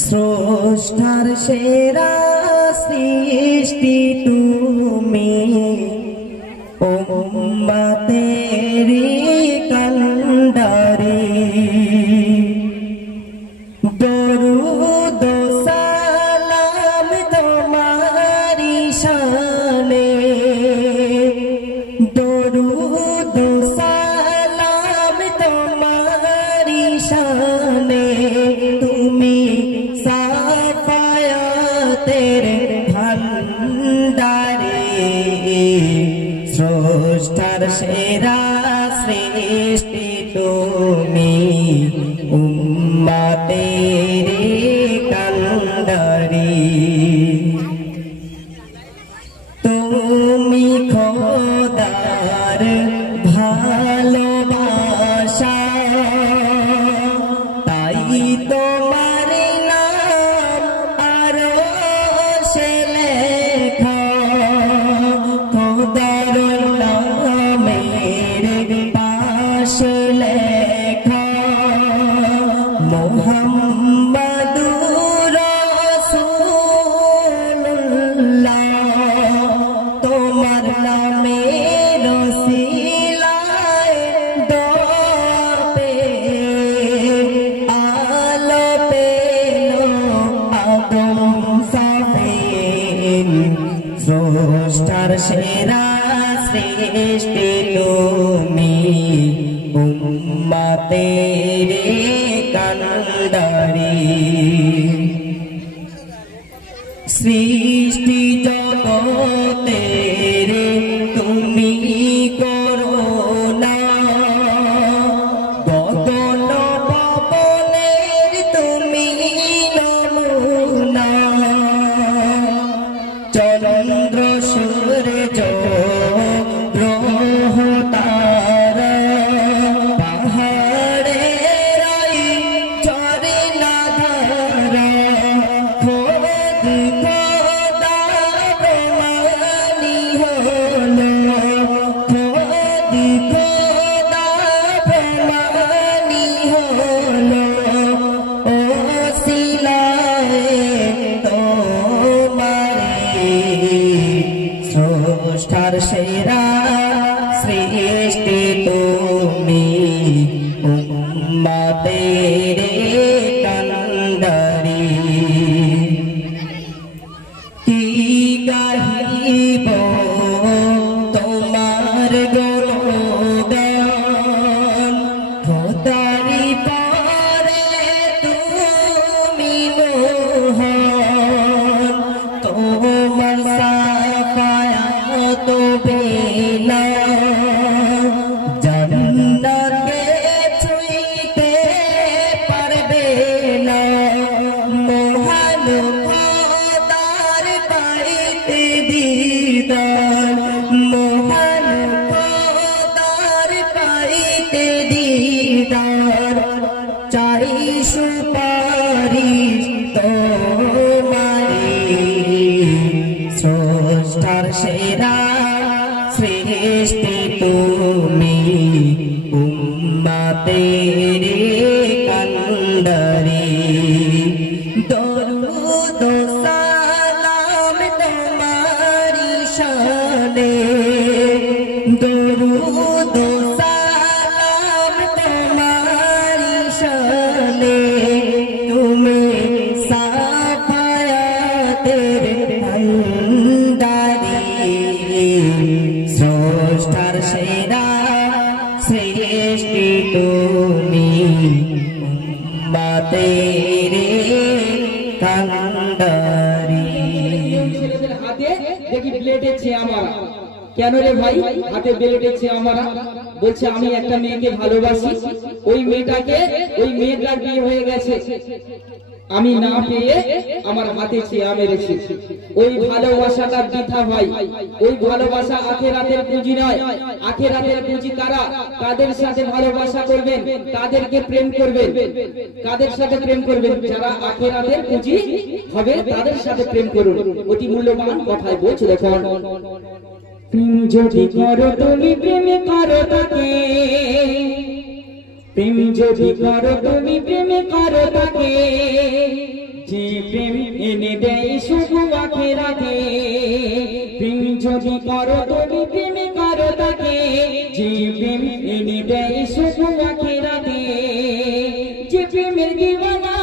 স্রষ্টার সেরা সৃষ্টি তুমি, উম্মতেরি কান্ডারি। দরুদ সালাম তোমারি শানে, দরুদ সালাম তোমারি শানে। তুমি সাফায়াতের ভান্ডারে, স্রষ্টার সেরা সৃষ্টি তুমি, উম্মতেরি কান্ডারি। তুমি খোদার ভালোবাসা, তাই তোমার নাম আরশে লেখা। খোদার নামের পাশে লেখা মুহাম্মাদুর রাসূলুল্লাহ। তোমার নামের ওসিলায় দোয়াতে আলো পেলো আদম সাফিন। স্রষ্টার সেরা সৃষ্টি তুমি, উম্মতেরি কান্ডারি। সৃষ্টি জগতের তুমি করুণা, গগন পবনের তুমি নমুনা। চন্দ্র সূর্য গ্রহ তারা, পাহাড়ের ঝরনা ধারা। খোদ খোদা প্রেমানি হলো, খোদ খোদা প্রেমানি হলো। ওসিলায়ে তোমারি, স্রষ্টার সেরা সৃষ্টি তুমি, উম্মতেরি কান্ডারি। কি গাহিব তোমার গুণগান, খোদারি পারে তুমি মহান। তোমার সাফায়াত বিনা জান্নাতকে ছুঁইতে পারবে না। মহান খোদার পাইতে দিদার, মহান খোদার পাইতে দিদার। চাই সুপারিশ তোমারি, স্রষ্টার সেরা সৃষ্টি তুমি, উম্মতেরি কান্ডারি। দরুদ সালাম তোমারি শানে, দরুদ সালাম তোমারি শানে। তুমি সাফায়াতের ভান্ডারি, স্রষ্টার সেরা সৃষ্টি তুমি, উম্মতেরি কান্ডারি। দেখি ব্লেডের ছেয়া মারা। কেন রে ভাই হাতে ব্লেডের ছেয়া মারা? বলছে আমি একটা মেয়েকে ভালোবাসি, ওই মেয়েটার বিয়ে হয়ে গেছে, আমি না পেয়ে আমার হাতে ছেয়া মেরেছি। ওই ভালোবাসাটা বৃথা ভাই, ওই ভালোবাসা আখিরাতের পুঁজি নয়। আখিরাতের পুঁজি কারা? কাদের সাথে ভালোবাসা করবেন, তাদেরকে প্রেম করবেন। কাদের সাথে প্রেম করবেন? যারা আখিরাতের পুঁজি হবে তাদের সাথে প্রেম করুন। অতি মূল্যবান কথায় বলছি দেখুন। প্রেম যদি করো তুমি প্রেমে করো তাকে, প্রেম যদি করো তুমি প্রেমে করো তাকে, যে প্রেম এনে দেয় সুখ আখেরাতে। প্রেম যদি করো তুমি প্রেম করো তাকে, যে প্রেম এনে দেয় সুখ আখেরাতে। যে প্রেমের দিওয়ানা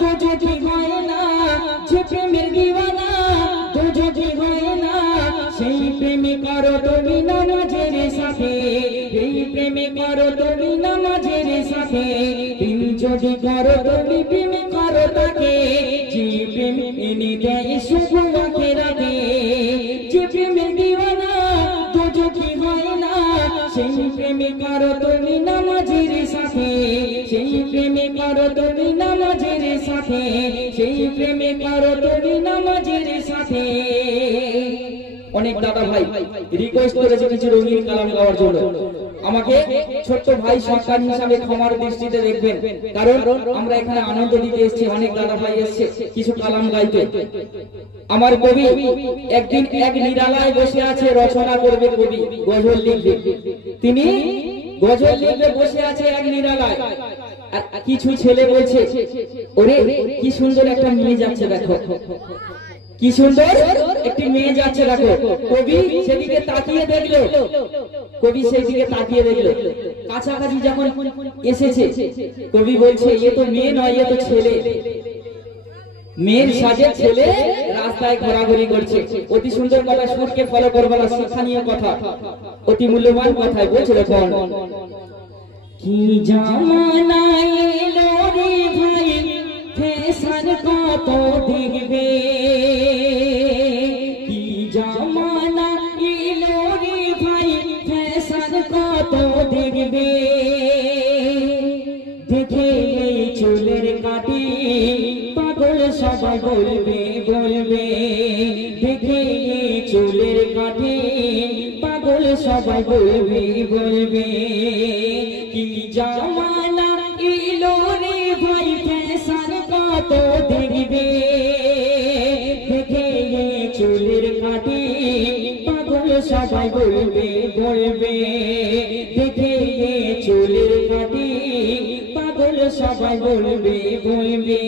তো যদি হয় না, যে প্রেমের দিওয়ানা তো যদি হয় না, সেই প্রেমে করো তুমি নামাজের সাথে, এই প্রেমে করো তুমি নামাজের সাথে। প্রেম যদি করো তুমি প্রেম করো তাকে, যে প্রেম এনে দেয় সুখ আখেরাতে। যে প্রেমের দিওয়ানা তো যদি হয় না, সেই প্রেমে করো তুমি নামাজের সাথে, সেই প্রেমে করো তুমি নামাজের সাথে, সেই প্রেমে করো তুমি নামাজের সাথে। অনেক দাদা ভাই রিকোয়েস্ট করেছে কিছু রঙিন কালাম গাওয়ার জন্য। আমাকে ছোট্ট ভাই সন্তান হিসাবে ক্ষমার দৃষ্টিতে দেখবেন, কারণ আমরা এখানে আনন্দ দিতে এসেছি। অনেক দাদা ভাই এসেছে কিছু কালাম গাইতে। আমার কবি একদিন এক নিরালায় বসে আছে, রচনা করবে কবি, গজল লিখবে। তিনি গজল লিখবে বসে আছে এক নিরালায়। আর কিছু ছেলে বলছে, ওরে কি সুন্দর একটা মেয়ে যাচ্ছে দেখো, কি সুন্দর একটি মেয়ে যাচ্ছে দেখো। কবি সেদিকে তাকিয়ে দেখলো, কবি সেদিকে তাকিয়ে দেখলো। কাছাকাছি যখন এসেছে কবি বলছে, এ তো মেয়ে নয়, এ তো ছেলে। মেয়ের সাজে ছেলে রাস্তায় ঘোরাঘুরি করছে। অতি সুন্দর কথা, সুরকে ফলো করবো না, শিক্ষণীয় কথা, অতি মূল্যবান কথায় বলছে দেখুন। কি জামানা এলো রে ভাই, ফ্যাশন কত দেখবে। কি জামানা এলো রে ভাই, ফ্যাশন কত দেখবে। দেখে এই চুলের কাটি পাগল সবাই বলবে বলবে। দেখে এই চুলের কাটি পাগল সবাই বলবে বলবে। কি জামানা এলো রে ভাই, ফ্যাশন কত দেখবে। দেখে এই চুলের কাটি পাগল সবাই বলবে বলবে। দেখে এই চুলের কাটি পাগল সবাই বলবে বলবে।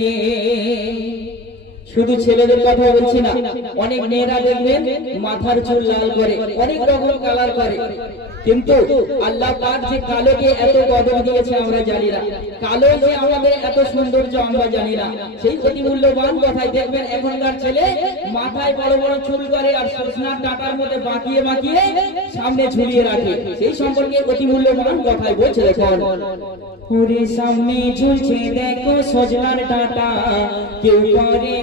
শুধু ছেলেদের কথা বলছি না, অনেক মেয়েরা দেখবেন মাথার চুল লাল করে, অনেক রকম কালার করে। কিন্তু আল্লাহ পাক যে কালোকে এত কদর দিয়েছে আমরা জানি না, কালো যে আমাদের এত সৌন্দর্য আমরা জানি না। সেই অতি মূল্যবান কথাই দেখবেন এখনকার ছেলে মাথায় বড় বড় চুল করে আর সজনার ডাঁটার মধ্যে বাঁকিয়ে বাঁকিয়ে সামনে ঝুলিয়ে রাখে। সেই সম্পর্কে অতি মূল্যবান কথাই বলছে দেখুন। ওরে সামনে ঝুলছে দেখো সজনার ডাঁটা, কেউ করে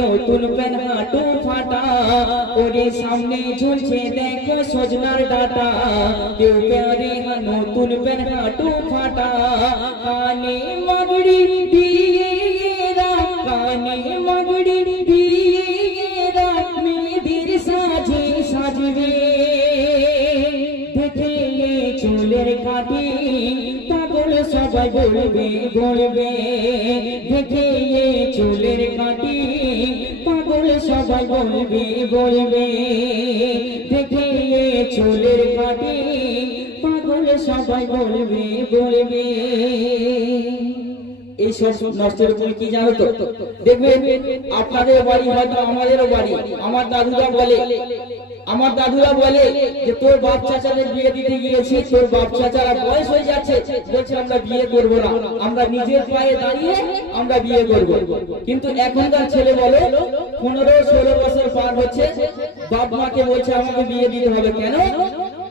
নতুন প্যান হাঁটু ফাটা। ওরে সামনে ঝুলছে দেখো সজনার ডাঁটা, কেউ করে নতুন প্যান হাঁটু ফাটা। কানে মাগড়ি দিয়ে এরা, কানে মাগড়ি দিয়ে এরা মেয়েদের সাজে সাজবে। দেখে চুলের কাটি পাগল সবাই বলবে বলবে। দেখে চুলের কাটি পাগল সবাই বলবে বলবে। দেখে চুলের কাটি পাগল সবাই বলবে বলবে। এই সব নষ্টের উপর কি জানো তো? দেখবেন আপনাদের বাড়ি হয়তো আমাদেরও বাড়ি। আমার দাদুরা বলে যে তোর বাপ চাচাদের বিয়ে দিতে গিয়েছি, তোর বাপ চাচারা বয়স হয়ে যাচ্ছে, বলছে আমরা বিয়ে করবো না, আমরা নিজের পায়ে দাঁড়িয়ে আমরা বিয়ে করবো। কিন্তু এখনকার ছেলে বলে 15-16 বছর পার হচ্ছে, বাপ মাকে বলছে আমাকে বিয়ে দিতে হবে। কেন?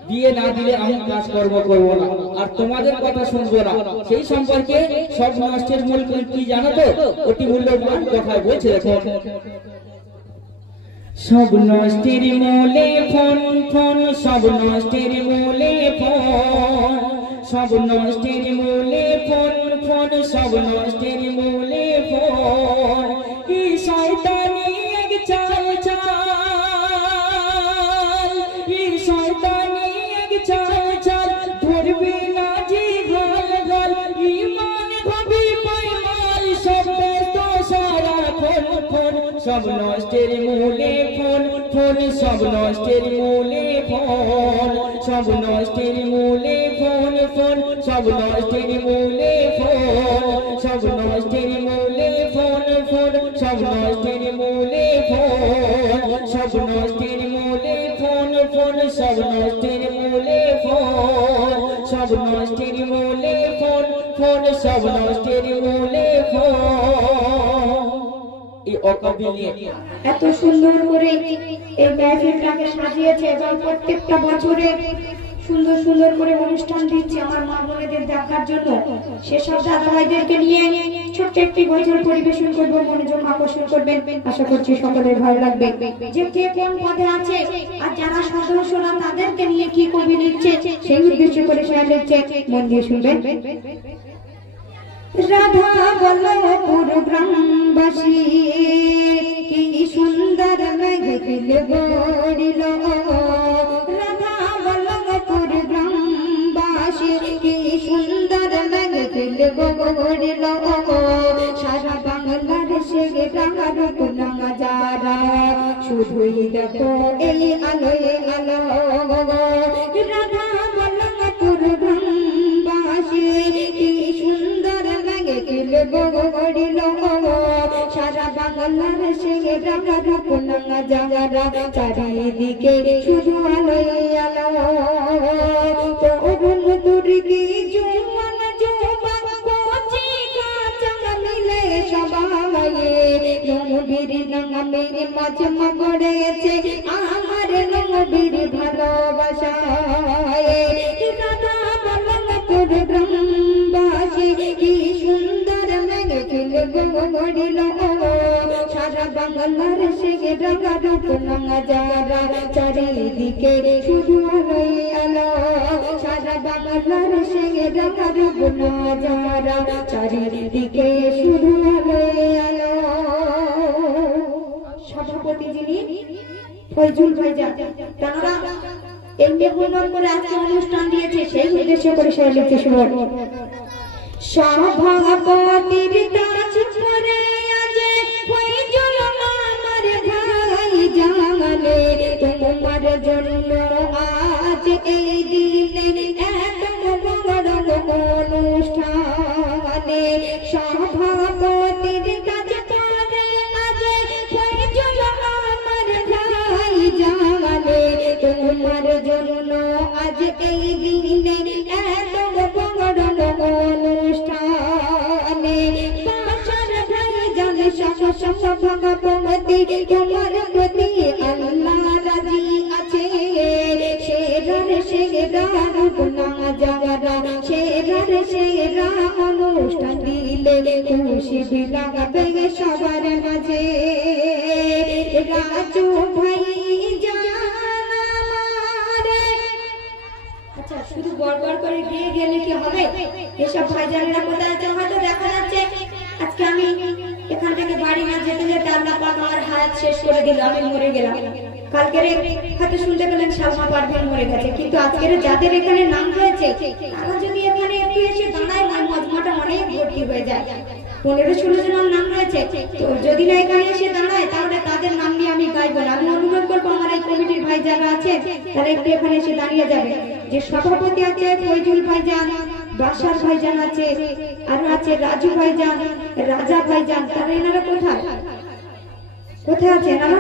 বিয়ে না দিলে আমি কাজকর্ম করবো না, আর তোমাদের কথা শুনবো না। সেই সম্পর্কে সব নষ্টের মূল কি জানো তো? অতি মূল্যবান কথা বলছে দেখুন। সব নষ্টের মূলে ফোন ফোন, সব নষ্টের মূলে ফোন, সব নষ্টের মূলে ফোন ফোন, সব নষ্টের মূলে ফোন। কি শয়তানি এক চাল চাল, কি শয়তানি এক চাল চাল, ধরবে না যে গাল গাল। ইমান ভাবি পাইমাল সব ব্যস্ত সারা ফোন ফোন, সব নষ্টের মূলে ফোন ফোন, সব নষ্টের মূলে ফোন, সব নষ্টের মূলে ফোন ফোন, সব নষ্টের মূলে ফোন, সব নষ্টের মূলে ফোন এই অকাবিল নিয়ে এত সুন্দর করে এই মেহফিলটাকে সাজিয়েছে এবং প্রত্যেকটা বছরে সুন্দর সুন্দর করে অনুষ্ঠান দিচ্ছে আমার মা বোনেদের দেখার জন্য। সেসব দাদা ভাইদেরকে নিয়ে ছোট্ট একটি গজল পরিবেশন করবো, মনোযোগ আকর্ষণ করবেন, আশা করছি সকলের ভালো লাগবে। যে কে কোন পদে আছে আর যারা সদস্যরা তাদেরকে নিয়ে কি কবি লিখছে সেই উদ্দেশ্য করে সে লিখছে, মন দিয়ে শুনবেন। রাধা বল্লভপুর গ্রামবাসী কি সুন্দর মেঘিল গড়িল, রাধা বল্লভপুর গ্রামবাসী কি সুন্দর মেঘিল গড়িল, সারা বাংলার সে রূপ নাজারা শুধুই দেখো এই আলোয় আলো, রাধা বল্লভপুর গ্রামবাসী কি সুন্দর মেঘিল গড়িল, সারা বাংলার সে রূপ নাজারা চারিদিকে শুধু আলোয় আলো, তরুণ তুর্কি জুয়ান যুবক কচি কাঁচা মিলে সবাই নবীর নামে মাজমা গড়েছে আমার নবীর ভালোবাসায়, রাধা বল্লভপুর গ্রামবাসী কি সুন্দর মেঘিল গড়িল, সারা বাংলার সে রূপ নাজারা চারিদিকে শুধু আলোয় আলো, সারা বাংলার সে রূপ নাজারা চারিদিকে শুধু আলোয় আলো। সভাপতি যিনি ফয়জুল ভাইজান, তারা এমনি হুনর করে আজকে অনুষ্ঠান দিয়েছে সেই উদ্দেশ্য করে সে লিখতে শুরু। সভাপতির কাজ করে আজ ফয়জুল আমার ভাই জানে, তোমার জন্য আজ এই দিনে এত বড় অনুষ্ঠানে, সভাপতির কাজ করে আজ ফয়জুল আমার ভাই জানে, তোমার জন্য আজ এই দিনে এত বড় অনুষ্ঠানে, বাসার ভাই জানে সভাপতি তোমার প্রতি আল্লাহ রাজি আছে, সেরার সেরা রূপ নাজারা সেরার সেরা অনুষ্ঠান দিলে খুশি লাগবে সবার মাঝে, রাজু ভাই আচ্ছা শুধু বড় করে গিয়ে গেলে কি হবে, এসব ভাইজানেরা কোথায় আছে হয়তো দেখা যাচ্ছে। আজকে আমি এখান থেকে বাড়ি না যেতে যেতে আল্লাহ পাক আমার হায়াত শেষ করে দিল, আমি মরে গেলাম। কালকের হয়তো শুনতে পেলেন সালমা পারভীন মরে গেছে, কিন্তু আজকের যাদের এখানে নাম রয়েছে তারা যদি এখানে একটু এসে দাঁড়ায় মজমাটা অনেক ভর্তি হয়ে যায়। 15-16 জনের নাম রয়েছে, তো যদি না এখানে এসে দাঁড়ায় তাহলে তাদের নাম নিয়ে আমি গাইবো না। আমি অনুরোধ করবো আমার এই কমিটির ভাই যারা আছে তারা একটু এখানে এসে দাঁড়িয়ে যাবে। যে সভাপতি আছে ফয়জুল ভাইজান, বাসার ভাইজান আছে, আর আছে রাজু ভাইজান, রাজা ভাইজান, তারা এনারা কোথায় কোথায় আছে? এনারা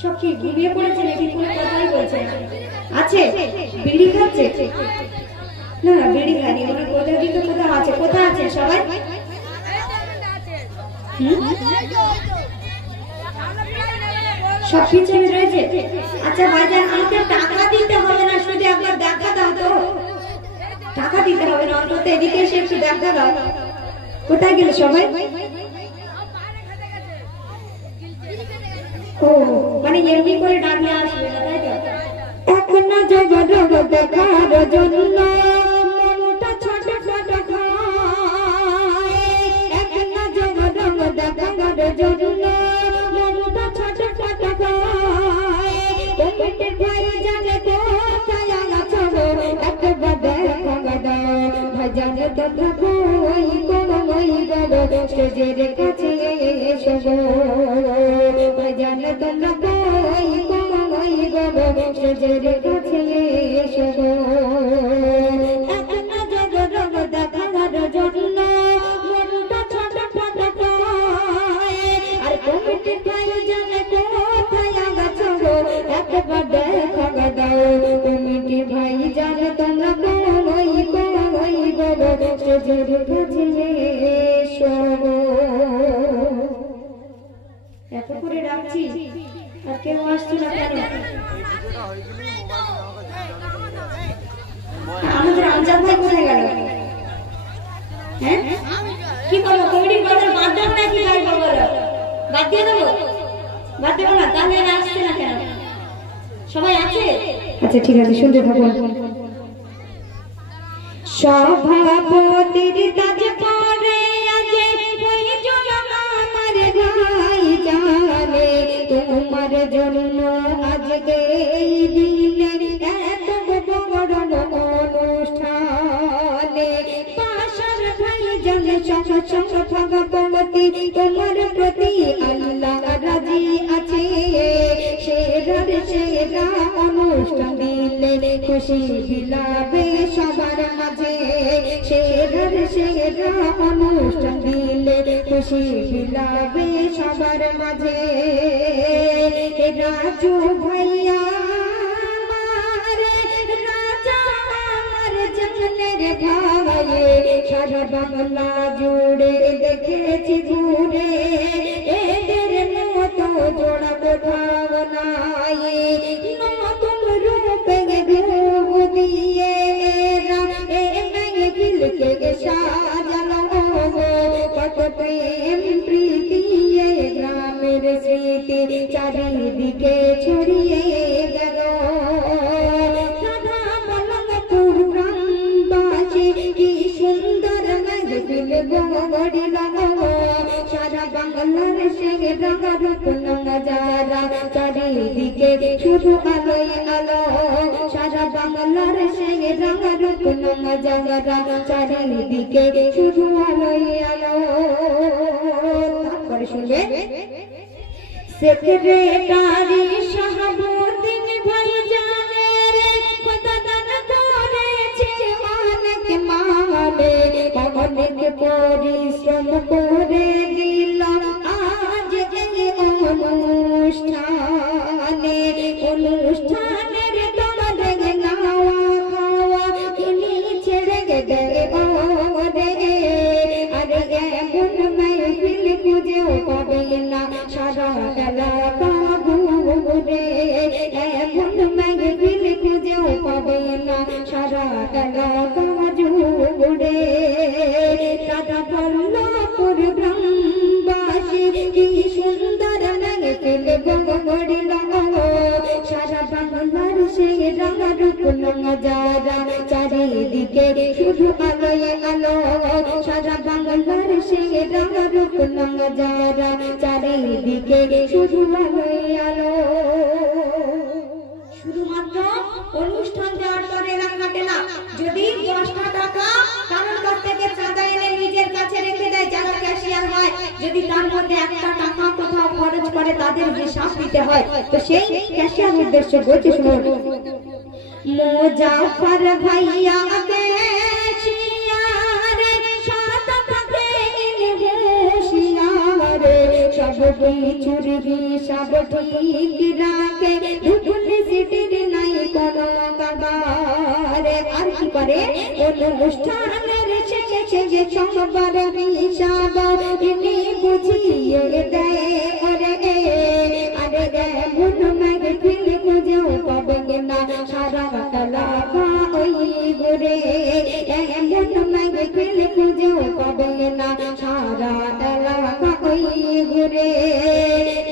সব কি ঘুমিয়ে পড়েছে নাকি কোনো কথাই বলছে আছে? বিড়ি খাচ্ছে না? বিড়ি খায়নি, ওরা কোথায় দিকে কোথাও আছে? কোথায় আছে সবাই? সব পিছনে রয়েছে। আচ্ছা ভাইজান আমাকে টাকা দিতে হবে না, শুধু একবার দেখা দাও তো। টাকা দিতে হবে না, অন্তত এদিকে এসে একটু দেখা দাও। কোথায় গেল সবাই? ও মানে এমনি করে ডাকলে আসবে না, তাই তো? এখন না জগৎ দেখার জন্য মনটা ছোট ছোট খায়, এখন না জগৎ দেখার জন্য মনটা ছোট ছোট খায়, কমিটির ভাই জানে কোথায় আছো, একবার দেখা দাও ভাইজান তোমরা কই গো, স্টেজের কাছে এসো গো ভাইজান তোমরা কই গো, স্টেজের কাছে এসো গো, এখন জগৎ দেখার জন্য মনটা ছোট ছোট খায়, আর কমিটির ভাই জানে কোথায় আছো গো, একবার দেখা দাও কমিটির ভাই জানে তোমরা কই গো, স্টেজের কাছে এসো গো। এত করে ডাকছি আর কেউ আসছে না কেন? আমাদের আমজাদ ভাই কোথায় গেল? হ্যাঁ কি করবো? কমিটির বাজার বাদ দাও নাকি গাইবো বলো? বাদ দিয়ে দেবো? বাদ দেবো না? তাহলে আসছে না কেন? সবাই আছে? আচ্ছা ঠিক আছে, শুনতে থাকুন। সভাপতির কাজ করে আজে ওই জন আমার ভাই জানে, তোমার জন্য আজকে এই দিনে এত বড় অনুষ্ঠানে পাশার ভাই জানে সঙ্গ ভগবতী তোমার প্রতি আল্লাহ রাজি আছে। সেরা অনুষ্ঠান দিলে খুশি বিলাবে সবার মাঝে, সেরা অনুষ্ঠান দিলে খুশি বিলাবে সবার মাঝে। রাজু ভাইয়া রাজা আমার জনের ভাই, সারা বাংলা জুড়ে দেখেছি ঘুরে এদের মতো জোড়া কোথাও নাই। নতুন রূপে রূপ দিয়ে দিলকে সাজানো কত প্রেম প্রীতি গ্রামের স্মৃতি চারিদিকে ছড়িয়ে গেল। সাদা মলমপুর গ্রামবাসী কি সুন্দর মেহফিল গড়িল, সারা বাংলার সে রাঙা রূপ নজারা চারিদিকে শুধু আলোয় আলো, সারা বাংলার সে রাঙা রূপ নজারা চারিদিকে শুধু আলোয় আলো। তারপরে শুনবে সেক্রেটারি শাহাবুদ্দিন ভাই জানে রে কথা দান করেছে অনেক মানে, অনেক পরিশ্রম করে দিল আজ এই অনুষ্ঠানে। অনুষ্ঠানের তোমাদের নাওয়া খাওয়া তিনি ছেড়ে দেয় রে, আরে এমন মাহফিল খুঁজেও পাবে না সারা এলাকা ঘুরে, এমন মাহফিল খুঁজেও পাবে না সারা এলাকা জুড়ে। দাদা বল্লভপুর গ্রামবাসী কি সুন্দর মাহফিল গড়িল, সারা বাংলার সে রাঙা রূপ নজারা চারিদিকে শুধু আলোয় আলো, সারা বাংলার সে রাঙা রূপ নজারা চারিদিকে শুধু আলোয় আলো। শুধুমাত্র অনুষ্ঠান দেওয়ার পরে কাটে না, যদি 10টা টাকা কারোর কাছ থেকে চাঁদা এনে নিজের কাছে রেখে দেয় যারা ক্যাশিয়ার হয়, যদি তার মধ্যে 1টা টাকা কোথাও খরচ করে তাদের হিসাব দিতে হয়, তো সেই ক্যাশিয়ার উদ্দেশ্যে বলছি শুনুন। মুজাফর ভাইয়া ক্যাশিয়ারে সাদা থাকে হুঁশিয়ারে, সব কিছুর হিসাব ঠিক রাখে, ডুপ্লিসিটির নাই কোনো কারবারে। আর কি করে অনুষ্ঠানের শেষে সবার হিসাব তিনি বুঝিয়ে দেয় ওরে, আরে এমন মাহফিল খুঁজেও পাবে না সারা এলাকা ওই ঘুরে, এমন মাহফিল খুঁজেও পাবে না সারা এলাকা ওই ঘুরে।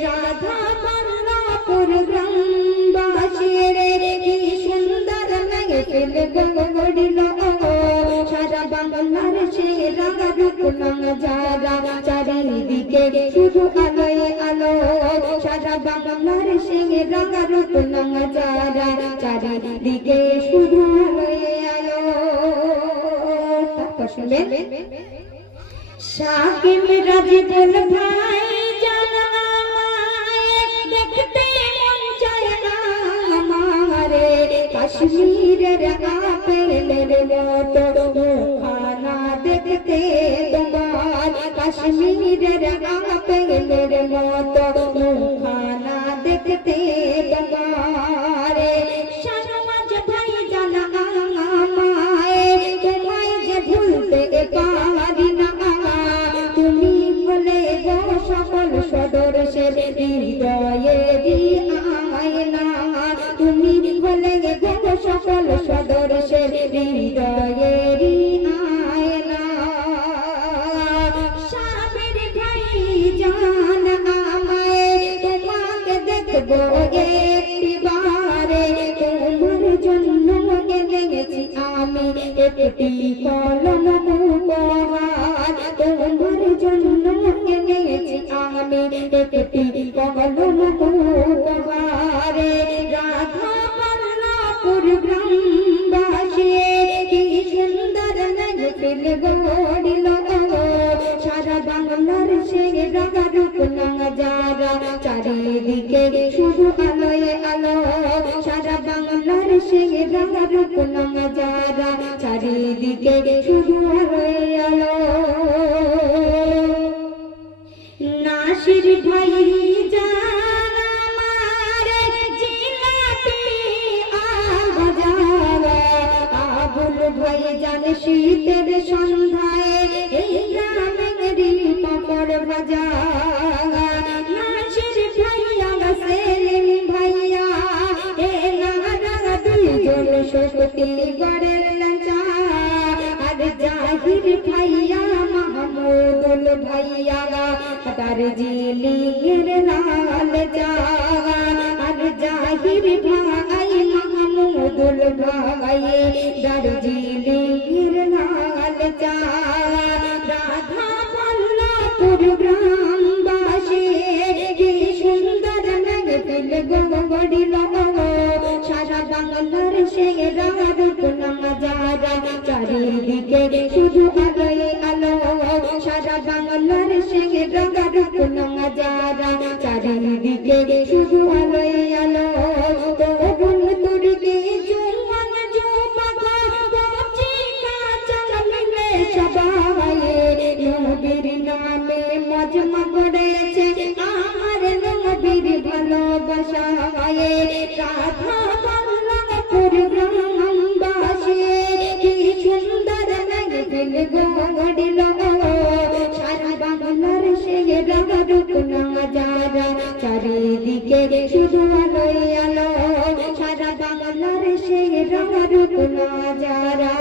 রাধা বল্লভপুর গ্রামবাসীর কি সুন্দর মাহফিল গড়িল, সারা বাংলার সে রাঙা রূপ নজারা চারিদিকে শুধু আলোয় আলো, সারা বাংলার সে রাঙা রূপ নজারা চারিদিকে শুধু আলোয় আলো। তারপর শুনবেন শাকিব রাজিবুল ভাই জানা দেখতে মন চায় আমারে, কাশ্মীরের আপেলের মতো খানা দেখতে তোমার, কাশ্মীরের আপেলের মতো খানা দেখতে তোমার। সমাজ ভাই জানা আমায় তোমায় যে ভুলতে পারি না, তুমি বলে গো সকল সদস্যের গো একটি বারে তোমার জন্য এনেছি আমি একটি কলম উপহার তোমার জন্য এনেছি আমি একটি কলম উপহারে রাধা বল্লভপুর গ্রামবাসী কি সুন্দর মেহফিল গড়িল সারা বাংলার সে রাগা রূপ নাজারা চারিদিকে শুধু আলোয় আলো সারা বাংলার সে রাগা রূপ নাজারা চারিদিকে শুধু আলোয় আলো নাসির ভাই জান আমার জিলাপি আবাজারা আবুল ভাই জান শীতের সন্ধ্যায় এই গ্রামেরই পাপড় ভাজা নাসির ভাইয়া সেলিম ভাইয়া এ নারা দুইজন শক্তি গড়ের লাচা আর জাহির ভাইয়া মাহমুদুল ভাইয়া তার জিলির লাল চা আর জাহির ভাই মাহমুদুল ভাই তার জিলির লাল চা রাধা বল্লভপুর গ্রামবাসী কি সুন্দর মেহফিল গড়িল সারা বাংলার সে রাগা রূপ নাজারা চারিদিকে শুধু আলোয় আলো সারা বাংলার সে রাগা রূপ নাজারা চারিদিকে শুধু আলোয় আলো তরুণ তুর্কি জোয়ান যুবক পচিকা চল মিলে সবাই নবীর নামে মজমা করেছে আমার নবীর ভালোবাসায় রাধা বল্লভপুর গ্রামবাসী কি সুন্দর মেহফিল গড়িল সারা বাংলার সে রাগা রূপ নাজারা চারিদিকে শুধু আলোয় আলো সারা বাংলার সে রাগা রূপ নাজারা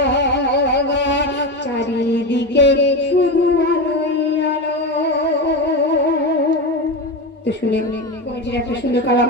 চারিদিকে শুধু আলোয় আলো তো শুনে একটা সুন্দর কালাম